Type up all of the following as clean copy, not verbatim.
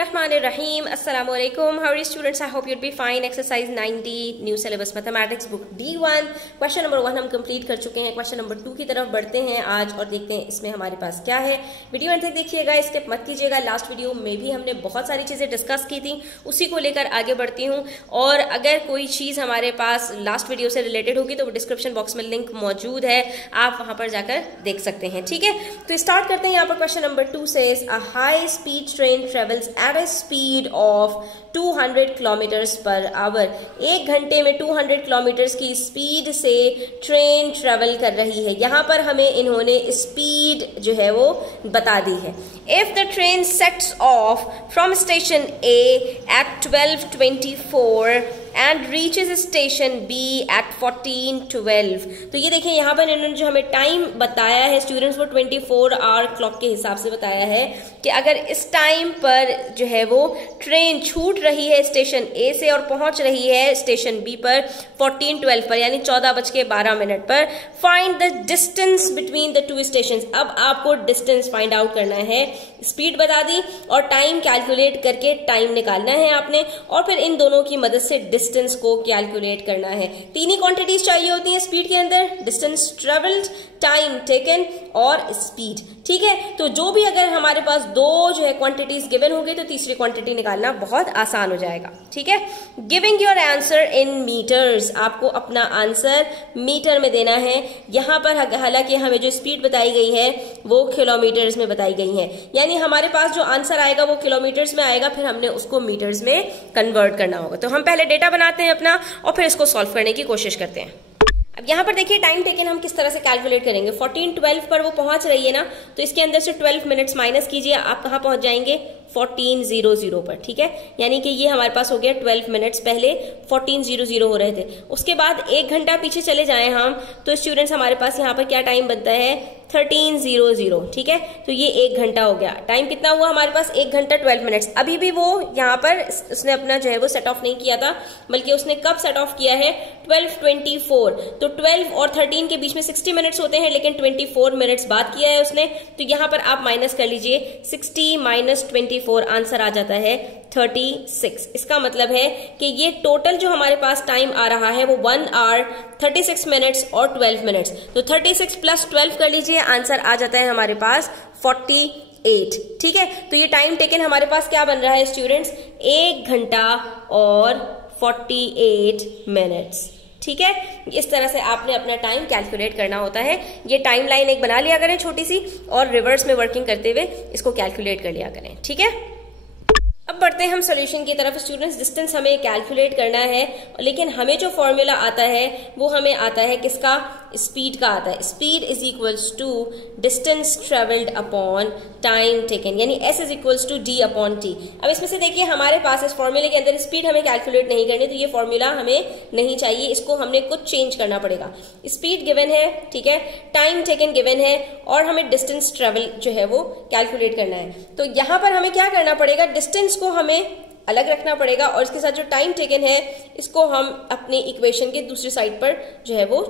बिस्मिल्लाहिर्रहमानिर्रहीम अस्सलामु अलैकुम। How are you students? I hope you'd be fine. Exercise 90 new syllabus mathematics book D1 question number 1 हम complete कर चुके हैं। क्वेश्चन नंबर 2 की तरफ बढ़ते हैं आज और देखते हैं इसमें हमारे पास क्या है। वीडियो अंत तक देखिएगा, स्किप मत कीजिएगा। लास्ट वीडियो में भी हमने बहुत सारी चीजें डिस्कस की थी, उसी को लेकर आगे बढ़ती हूँ। और अगर कोई चीज हमारे पास लास्ट वीडियो से रिलेटेड होगी तो डिस्क्रिप्शन बॉक्स में लिंक मौजूद है, आप वहां पर जाकर देख सकते हैं। ठीक है, तो स्टार्ट करते हैं। यहाँ पर question number 2 says a high speed train travels at a speed of 200 kilometres per hour. एक घंटे में 200 किलोमीटर्स की स्पीड से ट्रेन ट्रेवल कर रही है। यहां पर हमें इन्होंने स्पीड जो है वो बता दी है। If the train sets off from station A at 12:24 and reaches station B at 14:12। तो ये देखिए यहाँ पर इन्होंने जो हमें टाइम बताया है स्टूडेंट्स, वो 24 आवर क्लॉक के हिसाब से बताया है कि अगर इस टाइम पर जो है वो ट्रेन छूट रही है स्टेशन ए से और पहुंच रही है स्टेशन बी पर 14:12 पर, यानी 14:12 पर, find the distance between the two station. अब आपको डिस्टेंस फाइंड आउट करना है। स्पीड बता दी और टाइम कैलकुलेट करके टाइम निकालना है आपने, और फिर इन दोनों की मदद से डिस्टेंस को कैलकुलेट करना है। तीन ही क्वांटिटीज चाहिए होती हैं स्पीड के अंदर, डिस्टेंस ट्रेवल्ड, टाइम टेकन और स्पीड। ठीक है, तो जो भी अगर हमारे पास दो जो है क्वांटिटीज गिवन होगी तो तीसरी क्वांटिटी निकालना बहुत आसान हो जाएगा। ठीक है, giving your answer in metres, आपको अपना आंसर मीटर में देना है। यहां पर हालांकि हमें जो स्पीड बताई गई है वो किलोमीटर्स में बताई गई है, यानी हमारे पास जो आंसर आएगा वो किलोमीटर्स में आएगा, फिर हमने उसको मीटर्स में कन्वर्ट करना होगा। तो हम पहले डेटा बनाते हैं अपना और फिर इसको सॉल्व करने की कोशिश करते हैं। अब यहाँ पर देखिए टाइम टेकन हम किस तरह से कैलकुलेट करेंगे। 14:12 पर वो पहुंच रही है ना, तो इसके अंदर से 12 मिनट्स माइनस कीजिए, आप कहाँ पहुंच जाएंगे? 14:00 पर। ठीक है, यानी कि ये हमारे पास हो गया 12 मिनट्स पहले 14:00 हो रहे थे। उसके बाद 1 घंटा पीछे चले जाएं हम, तो स्टूडेंट्स हमारे पास यहाँ पर क्या टाइम बनता है? 13:00। ठीक है, तो ये 1 घंटा हो गया। टाइम कितना हुआ हमारे पास? 1 घंटा 12 मिनट्स। अभी भी वो यहाँ पर उसने अपना जो है वो सेट ऑफ नहीं किया था, बल्कि उसने कब सेट ऑफ किया है? 12:24। तो 12 और 13 के बीच में 60 मिनट्स होते हैं, लेकिन 24 मिनट्स बाद किया है उसने। तो यहाँ पर आप माइनस कर लीजिए, 60 माइनस 24, आंसर आ जाता है 36। इसका मतलब है कि ये टोटल जो हमारे पास टाइम आ रहा है वो 1 आवर 36 मिनट्स और 12 मिनट्स। तो 36 प्लस 12 कर लीजिए, आंसर आ जाता है हमारे पास 48। ठीक है, तो ये टाइम टेकन हमारे पास क्या बन रहा है स्टूडेंट्स? 1 घंटा और 48 मिनट्स। ठीक है, इस तरह से आपने अपना टाइम कैलकुलेट करना होता है। ये टाइम लाइन एक बना लिया करें छोटी सी, और रिवर्स में वर्किंग करते हुए इसको कैलकुलेट कर लिया करें। ठीक है, अब बढ़ते हैं हम सॉल्यूशन की तरफ। स्टूडेंट्स डिस्टेंस हमें कैलकुलेट करना है, लेकिन हमें जो फॉर्मूला आता है वो हमें आता है किसका? स्पीड का आता है। Speed is equals to distance travelled upon time taken, यानी S is equals to D upon T। अब इसमें से देखिए हमारे पास इस फॉर्मूले के अंदर स्पीड हमें कैलकुलेट नहीं करनी, तो ये फॉर्मूला हमें नहीं चाहिए, इसको हमने कुछ चेंज करना पड़ेगा। स्पीड गिवन है, ठीक है, टाइम टेकन गिवन है, और हमें डिस्टेंस ट्रेवल जो है वो कैलकुलेट करना है। तो यहां पर हमें क्या करना पड़ेगा? डिस्टेंस को हमें अलग रखना पड़ेगा, और इसके साथ जो टाइम टेकन है इसको हम अपने इक्वेशन के दूसरी साइड पर जो है वो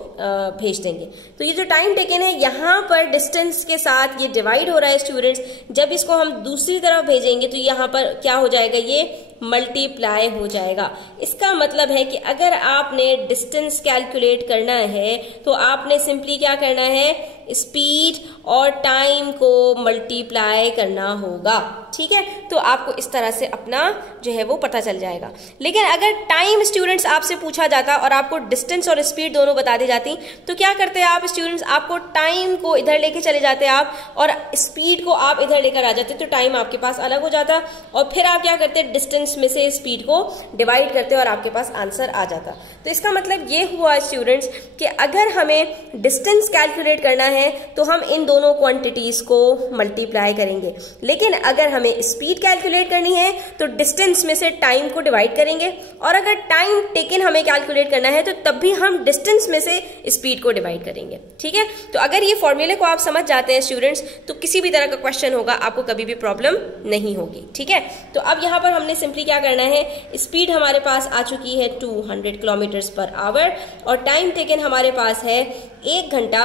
भेज देंगे। तो ये जो टाइम टेकन है यहाँ पर डिस्टेंस के साथ ये डिवाइड हो रहा है स्टूडेंट्स। जब इसको हम दूसरी तरफ भेजेंगे तो यहाँ पर क्या हो जाएगा? ये मल्टीप्लाई हो जाएगा। इसका मतलब है कि अगर आपने डिस्टेंस कैलकुलेट करना है तो आपने सिंपली क्या करना है? स्पीड और टाइम को मल्टीप्लाई करना होगा। ठीक है, तो आपको इस तरह से अपना जो है वो पता चल जाएगा। लेकिन अगर टाइम स्टूडेंट्स आपसे पूछा जाता और आपको डिस्टेंस और स्पीड दोनों बता दी जाती, तो क्या करते हैं आप स्टूडेंट्स? आपको टाइम को इधर लेके चले जाते आप और स्पीड को आप इधर लेकर आ जाते, तो टाइम आपके पास अलग हो जाता, और फिर आप क्या करते? डिस्टेंस में से स्पीड को डिवाइड करते और आपके पास आंसर आ जाता। तो इसका मतलब ये हुआ स्टूडेंट्स कि अगर हमें डिस्टेंस कैलकुलेट करना है तो हम इन दोनों क्वांटिटीज को मल्टीप्लाई करेंगे, लेकिन अगर हमें स्पीड कैलकुलेट करनी है तो डिस्टेंस में से टाइम को डिवाइड करेंगे, और अगर टाइम टेकन हमें कैलकुलेट करना है तो तब भी हम डिस्टेंस में से स्पीड को डिवाइड करेंगे। ठीक है, तो अगर ये फॉर्मूले को आप समझ जाते हैं स्टूडेंट्स, तो किसी भी तरह का क्वेश्चन होगा आपको कभी भी प्रॉब्लम नहीं होगी। ठीक है, तो अब यहाँ पर हमने सिंपली क्या करना है? स्पीड हमारे पास आ चुकी है 200 किलोमीटर पर आवर, और टाइम टेकन हमारे पास है 1 घंटा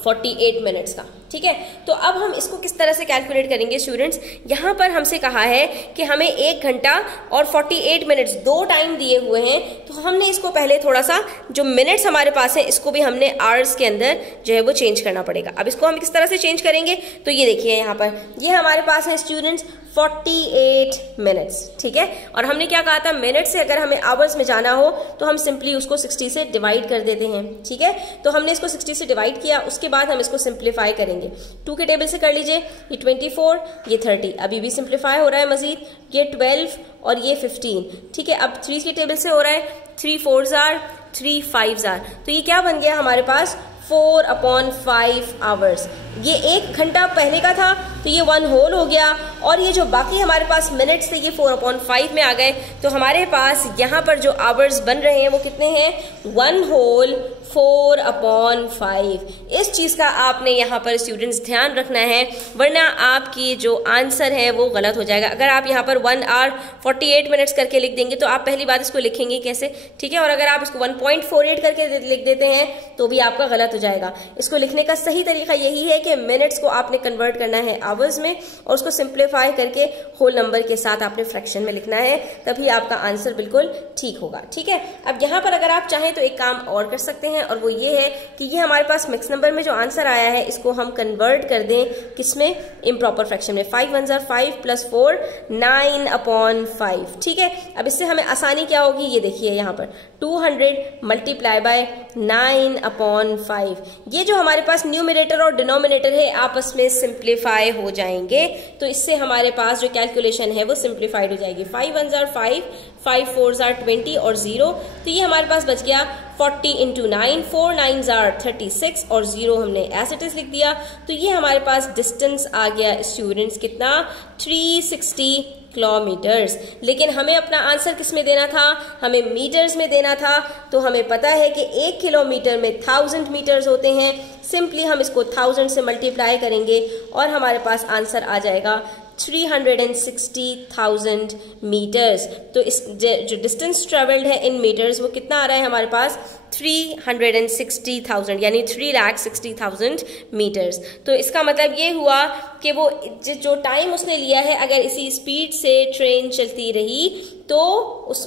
48 मिनट्स का। ठीक है। तो अब हम इसको किस तरह से कैलकुलेट करेंगे स्टूडेंट्स, यहाँ पर हमसे कहा है कि हमें 1 घंटा और 48 मिनट्स 2 टाइम दिए हुए हैं, तो हमने इसको पहले थोड़ा सा जो मिनट्स हमारे पास है इसको भी हमने आवर्स के अंदर जो है वो चेंज करना पड़ेगा। अब इसको हम किस तरह से चेंज करेंगे, तो ये देखिए यहाँ पर ये हमारे पास है स्टूडेंट्स 48 मिनट्स, ठीक है। और हमने क्या कहा था, मिनट से अगर हमें आवर्स में जाना हो तो हम सिंपली उसको 60 से डिवाइड कर देते हैं, ठीक है। तो हमने इसको 60 से डिवाइड किया, उसके बाद हम इसको सिंप्लीफाई करेंगे। 2 के टेबल से कर लीजिए, ये 24, ये 30, अभी भी सिंप्लीफाई हो रहा है मजीद, ये 12 और ये 15, ठीक है। अब 3 के टेबल से हो रहा है, 3 4s are 3 5s are, तो ये क्या बन गया हमारे पास 4/5 आवर्स। ये 1 घंटा पहले का था तो ये 1 होल हो गया, और ये जो बाकी हमारे पास मिनट्स थे ये 4/5 में आ गए। तो हमारे पास यहाँ पर जो आवर्स बन रहे हैं वो कितने हैं, 1 होल 4/5। इस चीज का आपने यहाँ पर स्टूडेंट्स ध्यान रखना है, वरना आपकी जो आंसर है वो गलत हो जाएगा। अगर आप यहाँ पर 1 hour 48 मिनट्स करके लिख देंगे तो आप पहली बात इसको लिखेंगे कैसे, ठीक है। और अगर आप इसको 1.48 करके लिख देते हैं तो भी आपका गलत हो जाएगा। इसको लिखने का सही तरीका यही है कि मिनट्स को आपने कन्वर्ट करना है आवर्स में और उसको सिंप्लीफाई करके होल नंबर के साथ आपने फ्रैक्शन में लिखना है, तभी आपका आंसर बिल्कुल ठीक होगा, ठीक है। अब यहाँ पर अगर आप चाहें तो एक काम और कर सकते हैं, और वो ये है कि ये हमारे पास मिक्स नंबर में जो आंसर आया है इसको हम कन्वर्ट कर दें किसमें, इम्प्रॉपर फ्रैक्शन में। 5 1s are 5 + 4 9/5, ठीक है। अब इससे हमें आसानी क्या होगी, ये देखिए यहाँ पर 200 × 9/5, ये जो हमारे पास न्यूमरेटर और डिनोमिनेटर है आपस में सिंप्लीफाई हो जाएंगे, तो इससे हमारे पास जो कैलकुलेशन है वो सिंप्लीफाइड हो जाएगी। 5 1s are 5, 5 4s are 20 और 0, तो ये हमारे पास बच गया 40 × 9, 4 9s are 36 और 0 हमने एज इट इज लिख दिया। तो ये हमारे पास डिस्टेंस आ गया स्टूडेंट्स कितना, 360 किलोमीटर्स। लेकिन हमें अपना आंसर किस में देना था, हमें मीटर्स में देना था। तो हमें पता है कि 1 किलोमीटर में 1000 मीटर्स होते हैं, सिंपली हम इसको 1000 से मल्टीप्लाई करेंगे और हमारे पास आंसर आ जाएगा 360,000 मीटर्स। तो इस जो डिस्टेंस ट्रेवल्ड है इन मीटर्स वो कितना आ रहा है हमारे पास, 360,000 यानी 3,60,000 मीटर्स। तो इसका मतलब ये हुआ कि वो जो टाइम उसने लिया है, अगर इसी स्पीड से ट्रेन चलती रही तो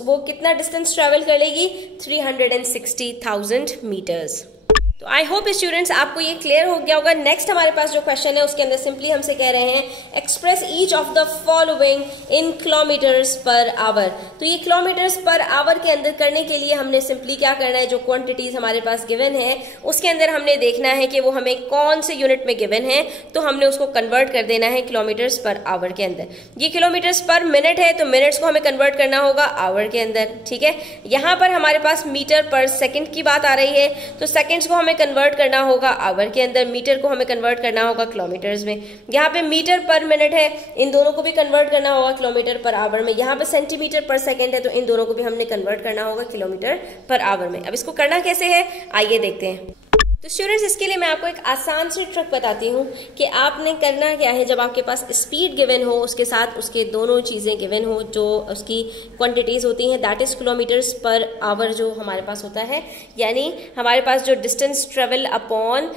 वो कितना डिस्टेंस ट्रेवल कर लेगी, 360,000 मीटर्स। तो आई होप स्टूडेंट्स आपको ये क्लियर हो गया होगा। नेक्स्ट हमारे पास जो क्वेश्चन है उसके अंदर सिंपली हमसे कह रहे हैं express each of the following in kilometres per hour. तो ये किलोमीटर्स पर आवर के अंदर करने के लिए हमने सिंपली क्या करना है, जो क्वांटिटीज हमारे पास गिवन है उसके अंदर हमने देखना है कि वो हमें कौन से यूनिट में गिवन है, तो हमने उसको कन्वर्ट कर देना है किलोमीटर्स पर आवर के अंदर। ये किलोमीटर्स पर मिनट है तो मिनट्स को हमें कन्वर्ट करना होगा आवर के अंदर, ठीक है। यहाँ पर हमारे पास मीटर पर सेकेंड की बात आ रही है तो सेकेंड्स को हमें कन्वर्ट करना होगा आवर के अंदर, मीटर को हमें कन्वर्ट करना होगा किलोमीटर्स में। यहाँ पे मीटर पर मिनट है, इन दोनों को भी कन्वर्ट करना होगा किलोमीटर पर आवर में। यहाँ पे सेंटीमीटर पर सेकंड है तो इन दोनों को भी हमने कन्वर्ट करना होगा किलोमीटर पर आवर में। अब इसको करना कैसे है आइए देखते हैं। तो स्टूडेंट्स इसके लिए मैं आपको एक आसान सी ट्रिक बताती हूँ कि आपने करना क्या है। जब आपके पास स्पीड गिवन हो उसके साथ उसके दोनों चीज़ें गिवन हो, जो उसकी क्वांटिटीज़ होती हैं that is kilometres per hour जो हमारे पास होता है, यानी हमारे पास जो डिस्टेंस ट्रेवल अपॉन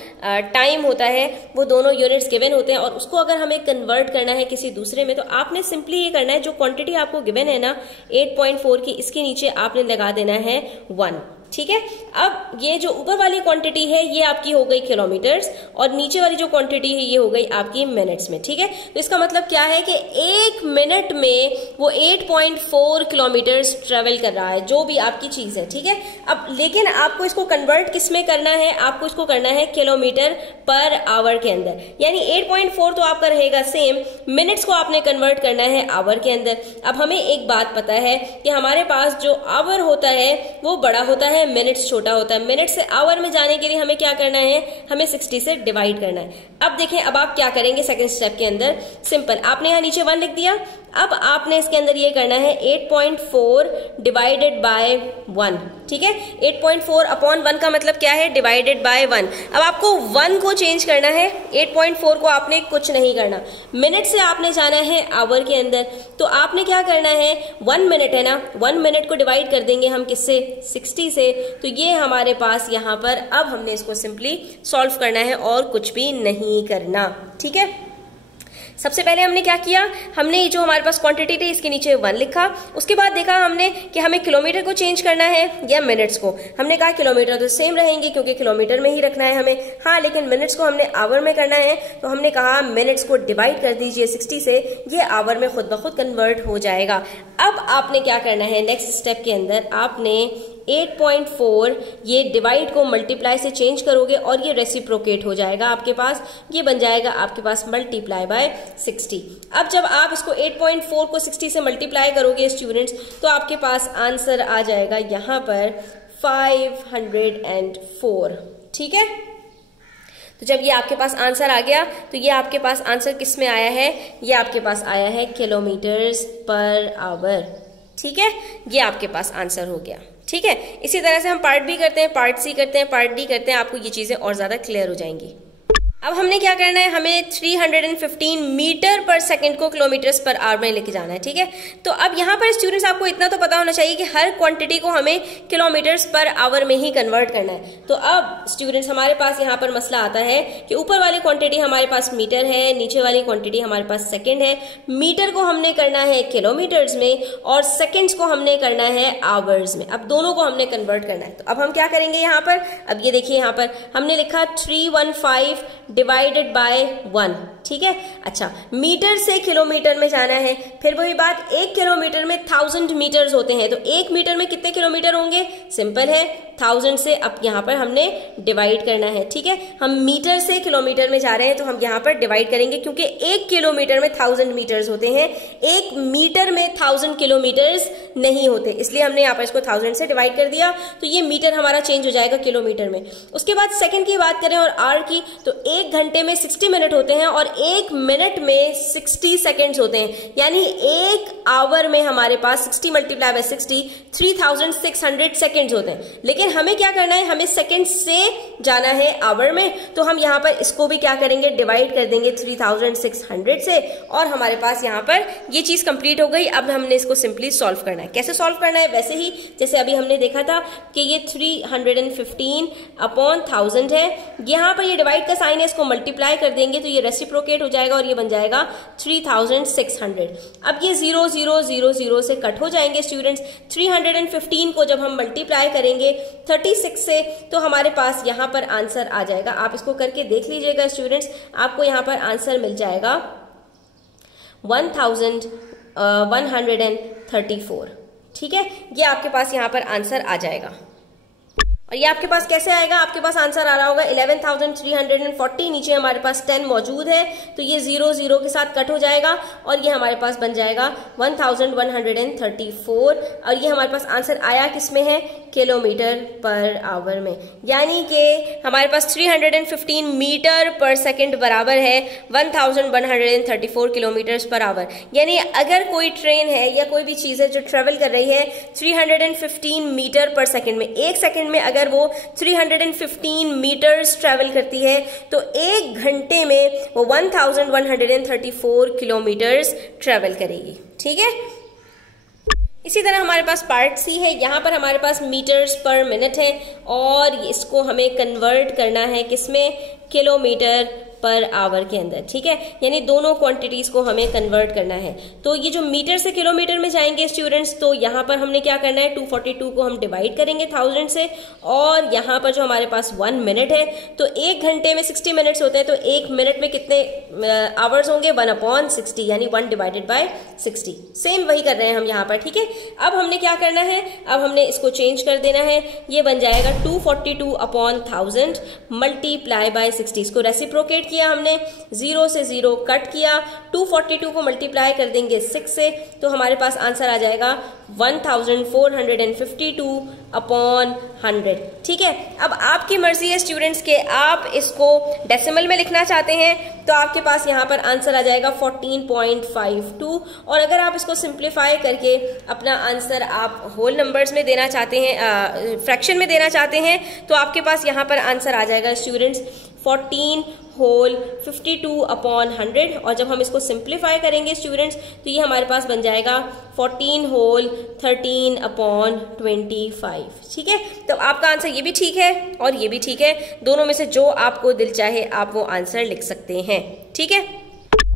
टाइम होता है वो दोनों यूनिट्स गिवन होते हैं, और उसको अगर हमें कन्वर्ट करना है किसी दूसरे में तो आपने सिंपली ये करना है, जो क्वांटिटी आपको गिवन है ना 8.4 की, इसके नीचे आपने लगा देना है 1, ठीक है। अब ये जो ऊपर वाली क्वांटिटी है ये आपकी हो गई किलोमीटर्स और नीचे वाली जो क्वांटिटी है ये हो गई आपकी मिनट्स में, ठीक है। तो इसका मतलब क्या है कि 1 मिनट में वो 8.4 किलोमीटर्स ट्रेवल कर रहा है, जो भी आपकी चीज है, ठीक है। अब लेकिन आपको इसको कन्वर्ट किस में करना है, आपको इसको करना है किलोमीटर पर आवर के अंदर, यानी 8.4 तो आपका रहेगा सेम, मिनट्स को आपने कन्वर्ट करना है आवर के अंदर। अब हमें एक बात पता है कि हमारे पास जो आवर होता है वो बड़ा होता है, मिनट्स छोटा होता है। मिनट से आवर में जाने के लिए हमें क्या करना है, हमें 60 से डिवाइड करना है। अब देखें, अब आप क्या करेंगे सेकंड स्टेप के अंदर, सिंपल, आपने यहाँ नीचे 1 लिख दिया, अब आपने इसके अंदर ये करना है 8.4 डिवाइडेड बाय 1, ठीक है। 8.4 अपॉन 1 का मतलब क्या है, डिवाइडेड बाय 1। अब आपको 1 को चेंज करना है, 8.4 को आपने कुछ नहीं करना, मिनट से आपने जाना है आवर के अंदर। तो आपने क्या करना है, 1 मिनट है ना, 1 मिनट को डिवाइड कर देंगे हम किससे, 60 से। तो ये हमारे पास यहाँ पर अब हमने इसको सिंपली सॉल्व करना है और कुछ भी नहीं करना, ठीक है। सबसे पहले हमने क्या किया, हमने ये जो हमारे पास क्वांटिटी थी इसके नीचे 1 लिखा। उसके बाद देखा हमने कि हमें किलोमीटर को चेंज करना है या मिनट्स को। हमने कहा किलोमीटर तो सेम रहेंगे क्योंकि किलोमीटर में ही रखना है हमें, हाँ लेकिन मिनट्स को हमने आवर में करना है। तो हमने कहा मिनट्स को डिवाइड कर दीजिए 60 से, ये आवर में खुद ब खुद कन्वर्ट हो जाएगा। अब आपने क्या करना है, नेक्स्ट स्टेप के अंदर आपने 8.4 ये डिवाइड को मल्टीप्लाई से चेंज करोगे और ये रेसिप्रोकेट हो जाएगा आपके पास, ये बन जाएगा आपके पास मल्टीप्लाई बाय 60। अब जब आप इसको 8.4 को 60 से मल्टीप्लाई करोगे स्टूडेंट्स, तो आपके पास आंसर आ जाएगा यहाँ पर 504, ठीक है। तो जब ये आपके पास आंसर आ गया तो ये आपके पास आंसर किस में आया है, ये आपके पास आया है किलोमीटर्स पर आवर, ठीक है। ये आपके पास आंसर हो गया, ठीक है। इसी तरह से हम पार्ट बी करते हैं, पार्ट सी करते हैं, पार्ट डी करते हैं, आपको ये चीजें और ज्यादा क्लियर हो जाएंगी। अब हमने क्या करना है, हमें 315 मीटर पर सेकंड को किलोमीटर्स पर आवर में लेके जाना है, ठीक है। तो अब यहाँ पर स्टूडेंट्स आपको इतना तो पता होना चाहिए कि हर क्वांटिटी को हमें किलोमीटर्स पर आवर में ही कन्वर्ट करना है। तो अब स्टूडेंट्स हमारे पास यहाँ पर मसला आता है कि ऊपर वाली क्वांटिटी हमारे पास मीटर है, नीचे वाली क्वांटिटी हमारे पास सेकेंड है। मीटर को हमने करना है किलोमीटर्स में और सेकेंड्स को हमने करना है आवर्स में। अब दोनों को हमने कन्वर्ट करना है। तो अब हम क्या करेंगे यहाँ पर, अब ये देखिए यहाँ पर हमने लिखा 315 डिवाइडेड बाय 1, ठीक है। अच्छा, मीटर से किलोमीटर में जाना है, फिर वही बात, 1 किलोमीटर में 1000 मीटर्स होते हैं। तो 1 मीटर में कितने किलोमीटर होंगे, सिंपल है, 1000 से अब यहाँ पर हमने डिवाइड करना है, ठीक है। हम मीटर से किलोमीटर में जा रहे हैं तो हम यहाँ पर डिवाइड करेंगे क्योंकि 1 किलोमीटर में 1000 मीटर्स होते हैं, 1 मीटर में 1000 किलोमीटर्स नहीं होते, इसलिए हमने यहाँ पर इसको 1000 से डिवाइड कर दिया। तो ये मीटर हमारा चेंज हो जाएगा किलोमीटर में। उसके बाद सेकंड की बात करें और आवर की, तो 1 घंटे में 60 मिनट होते हैं और 1 मिनट में 60 सेकेंड्स होते हैं, यानी 1 आवर में हमारे पास 60 मल्टीप्लाई बाय 60 3600 सेकेंड्स होते हैं। लेकिन हमें क्या करना है, हमें सेकंड से जाना है आवर में, तो हम यहाँ पर इसको भी क्या करेंगे, डिवाइड कर देंगे 3600 से और हमारे पास यहाँ पर ये चीज कंप्लीट हो गई। अब हमने इसको सिंपली सॉल्व करना है। कैसे सॉल्व करना है, वैसे ही जैसे अभी हमने देखा था कि ये 315 अपॉन 1000 है, यहाँ पर ये डिवाइड का साइन है, इसको मल्टीप्लाई कर देंगे तो ये रेसिप्रोकेट हो जाएगा और ये बन जाएगा 3600। अब ये 0 0 0 0 से कट हो जाएंगे स्टूडेंट्स। 315 को जब हम मल्टीप्लाई करेंगे 36 से तो हमारे पास यहाँ पर आंसर आ जाएगा। आप इसको करके देख लीजिएगा स्टूडेंट्स, आपको यहाँ पर आंसर मिल जाएगा 1134, ठीक है। ये आपके पास यहाँ पर आंसर आ जाएगा। और ये आपके पास कैसे आएगा, आपके पास आंसर आ रहा होगा 11340, नीचे हमारे पास 10 मौजूद है तो ये 0 0 के साथ कट हो जाएगा और ये हमारे पास बन जाएगा 1134 और ये हमारे पास आंसर आया किसमें है, किलोमीटर पर आवर में। यानी कि हमारे पास 315 मीटर पर सेकंड बराबर है 1134 किलोमीटर पर आवर। यानी अगर कोई ट्रेन है या कोई भी चीज है जो ट्रेवल कर रही है 315 मीटर पर सेकंड में, एक सेकंड में अगर वो 315 मीटर्स ट्रेवल करती है तो 1 घंटे में वो 1134 किलोमीटर्स ट्रेवल करेगी, ठीक है। इसी तरह हमारे पास पार्ट सी है, यहाँ पर हमारे पास मीटर्स पर मिनट है और इसको हमें कन्वर्ट करना है किसमें, किलोमीटर पर आवर के अंदर, ठीक है। यानी दोनों क्वांटिटीज को हमें कन्वर्ट करना है। तो ये जो मीटर से किलोमीटर में जाएंगे स्टूडेंट्स, तो यहाँ पर हमने क्या करना है, 242 को हम डिवाइड करेंगे 1000 से और यहाँ पर जो हमारे पास 1 मिनट है, तो 1 घंटे में 60 मिनट्स होते हैं तो 1 मिनट में कितने आवर्स होंगे, 1/60 यानी 1 डिवाइडेड बाय 60। सेम वही कर रहे हैं हम यहाँ पर, ठीक है। अब हमने क्या करना है, अब हमने इसको चेंज कर देना है, ये बन जाएगा 242/1000 मल्टीप्लाई बाय 60। इसको रेसिप्रोकेट किया हमने, 0 से 0 कट किया, 242 को मल्टीप्लाई कर देंगे 6 से तो हमारे पास आंसर आ जाएगा 1452/100, ठीक है। अब आपकी मर्जी है स्टूडेंट्स के आप इसको डेसिमल में लिखना चाहते हैं तो आपके पास यहाँ पर आंसर आ जाएगा 14.52। और अगर आप इसको सिंप्लीफाई करके अपना आंसर आप होल नंबर्स में देना चाहते हैं, फ्रैक्शन में देना चाहते हैं, तो आपके पास यहाँ पर आंसर आ जाएगा स्टूडेंट्स 14 होल 52/100। और जब हम इसको सिंप्लीफाई करेंगे स्टूडेंट्स तो ये हमारे पास बन जाएगा 14 होल 13/25। ठीक है, तो आपका आंसर ये भी ठीक है और ये भी ठीक है, दोनों में से जो आपको दिल चाहे आप वो आंसर लिख सकते हैं। ठीक है,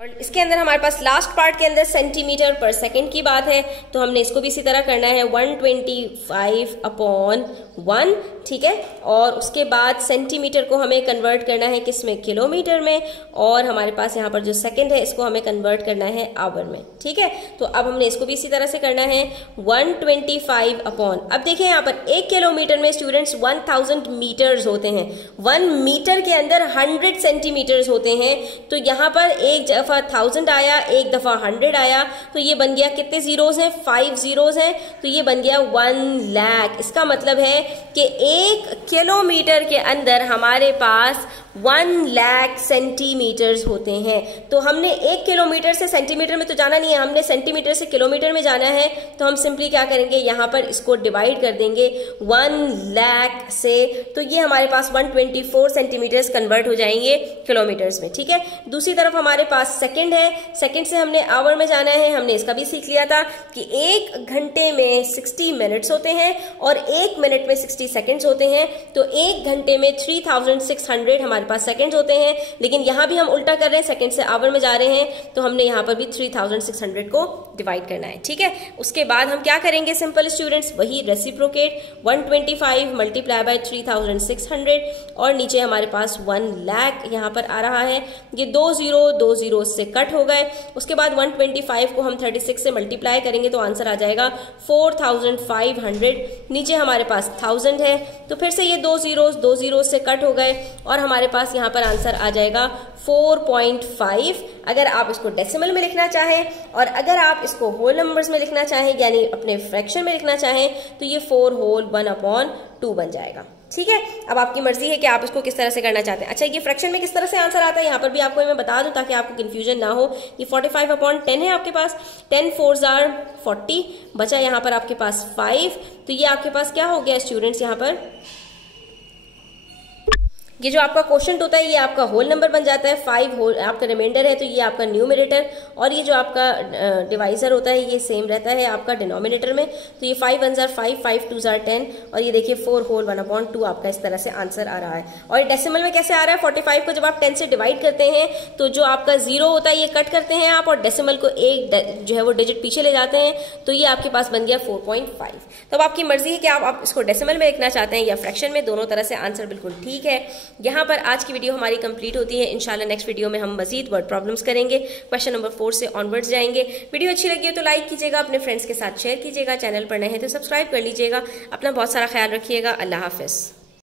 और इसके अंदर हमारे पास लास्ट पार्ट के अंदर सेंटीमीटर पर सेकंड की बात है, तो हमने इसको भी इसी तरह करना है 125/1। ठीक है, और उसके बाद सेंटीमीटर को हमें कन्वर्ट करना है किसमें, किलोमीटर में, और हमारे पास यहाँ पर जो सेकंड है इसको हमें कन्वर्ट करना है आवर में। ठीक है, तो अब हमने इसको भी इसी तरह से करना है 125 अब देखिए यहाँ पर 1 किलोमीटर में स्टूडेंट्स 1000 मीटर्स होते हैं, 1 मीटर के अंदर 100 सेंटीमीटर्स होते हैं। तो यहाँ पर एक दफा 1000 आया, एक दफा 100 आया, तो ये बन गया कितने जीरोस हैं, 5 जीरोस हैं, तो ये बन गया 1 लाख। इसका मतलब है कि 1 किलोमीटर के अंदर हमारे पास 1 लाख सेंटीमीटर्स होते हैं। तो हमने 1 किलोमीटर से सेंटीमीटर में तो जाना नहीं है, हमने सेंटीमीटर से किलोमीटर में जाना है। तो हम सिंपली क्या करेंगे, यहाँ पर इसको डिवाइड कर देंगे 1 लाख से, तो ये हमारे पास 124 सेंटीमीटर्स कन्वर्ट हो जाएंगे किलोमीटर्स में। ठीक है, दूसरी तरफ हमारे पास सेकंड है, सेकंड से हमने आवर में जाना है, हमने इसका भी सीख लिया था कि 1 घंटे में 60 मिनट्स होते हैं और 1 मिनट में 60 सेकंड्स होते हैं। तो 1 घंटे में 3600 हमारे पास सेकंड्स होते हैं, लेकिन यहां भी हम उल्टा कर रहे हैं, सेकंड से आवर में जा रहे हैं, तो हमने यहां पर भी 3600 को डिवाइड करना है। ठीक है, उसके बाद हम क्या करेंगे सिंपल स्टूडेंट्स, वही रेसिप्रोकेट 125 मल्टीप्लाई बाय 3600 और नीचे हमारे पास 1 लाख यहां पर आ रहा है। ये 2 जीरो से कट हो गए। उसके बाद 125 को हम 36 से मल्टीप्लाई करेंगे तो आंसर आ जाएगा 4500। नीचे हमारे पास 1000 है, तो फिर से ये 2 जीरो से कट हो गए और हमारे पास यहाँ पर आंसर आ जाएगा 4.5 अगर आप इसको डेसिमल में लिखना चाहें, और अगर आप इसको होल नंबर्स में लिखना चाहें यानी अपने फ्रैक्शन में लिखना चाहें तो ये 4 होल 1/2 बन जाएगा। ठीक है, अब आपकी मर्जी है कि आप इसको किस तरह से करना चाहते हैं। अच्छा, ये फ्रैक्शन में किस तरह से आंसर आता है यहाँ पर भी आपको मैं बता दूं ताकि आपको कंफ्यूजन ना हो। ये 45/10 है आपके पास, 10 4s are 40, बचा यहाँ पर आपके पास 5, तो ये आपके पास क्या हो गया स्टूडेंट्स, यहाँ पर ये जो आपका क्वोशंट होता है ये आपका होल नंबर बन जाता है, 5 होल आपका रिमाइंडर है तो ये आपका न्यूमरेटर, और ये जो आपका डिवाइजर होता है ये सेम रहता है आपका डिनोमिनेटर में। तो ये 5 1s are 5, 5 2s are 10, और ये देखिए 4 होल 1/2 आपका इस तरह से आंसर आ रहा है। और डेसिमल में कैसे आ रहा है, 45 को जब आप 10 से डिवाइड करते हैं तो जो आपका 0 होता है ये कट करते हैं आप, और डेसिमल को एक जो है वो डिजिट पीछे ले जाते हैं, तो ये आपके पास बन गया 4.5। तो अब आपकी मर्जी है कि आप इसको डेसिमल में लिखना चाहते हैं या फ्रैक्शन में, दोनों तरह से आंसर बिल्कुल ठीक है। यहाँ पर आज की वीडियो हमारी कंप्लीट होती है। इंशाल्लाह नेक्स्ट वीडियो में हम मजीद वर्ड प्रॉब्लम्स करेंगे, क्वेश्चन नंबर 4 से ऑनवर्ड्स जाएंगे। वीडियो अच्छी लगी हो तो लाइक कीजिएगा, अपने फ्रेंड्स के साथ शेयर कीजिएगा, चैनल पर नए हैं तो सब्सक्राइब कर लीजिएगा। अपना बहुत सारा ख्याल रखिएगा। अल्लाह हाफिज़।